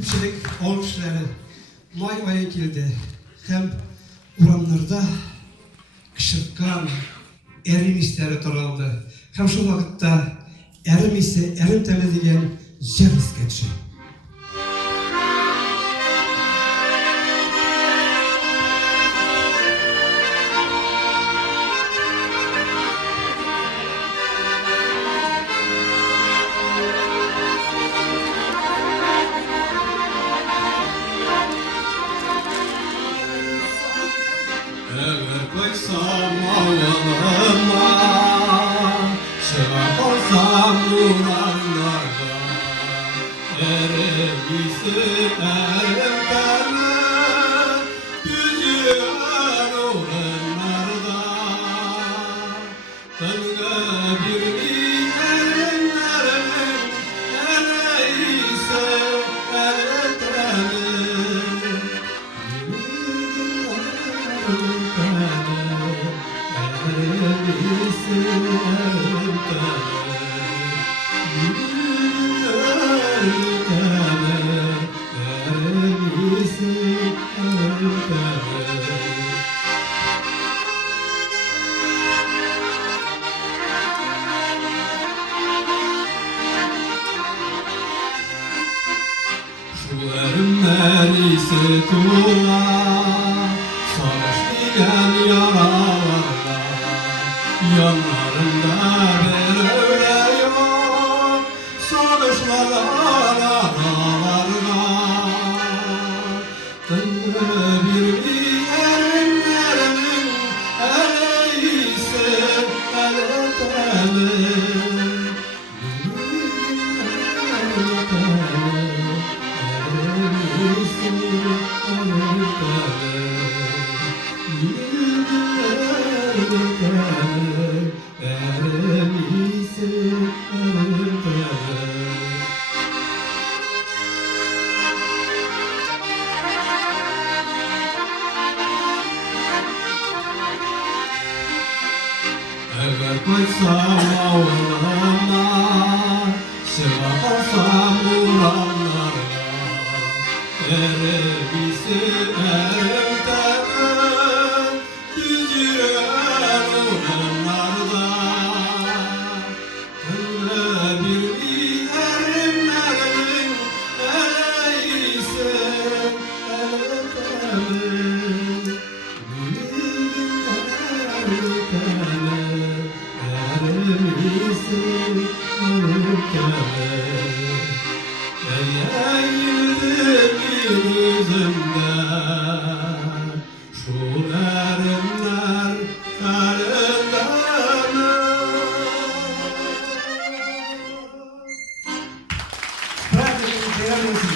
Köpçülük olmuşları may ayı girdi. Hem uranlarda kışırkan erim isteri turaldı. Hem şu vakitte erim ise erim temizleyen ceviz geçti. Koysam ağlarıma, şıra koysam duvarlarda, erimisi erimlerle, büzüyor uğrunlarda. Tıngı bir erimlerinin, ereyse eritlerin. Şularımdan iyisi tuğla, savaş diyen yaralarla, yanlarında bir öyle yok, savaşlarla aralarla. Tıngı bir erimlerinin, eleyse eletelim. Eğer koysam ağlarıma, sıra koysam buramlarla, erimisi erimden, büzüyen uğrunlarda. Tıngı bir erimlerin, eleyse eletelim. Değerli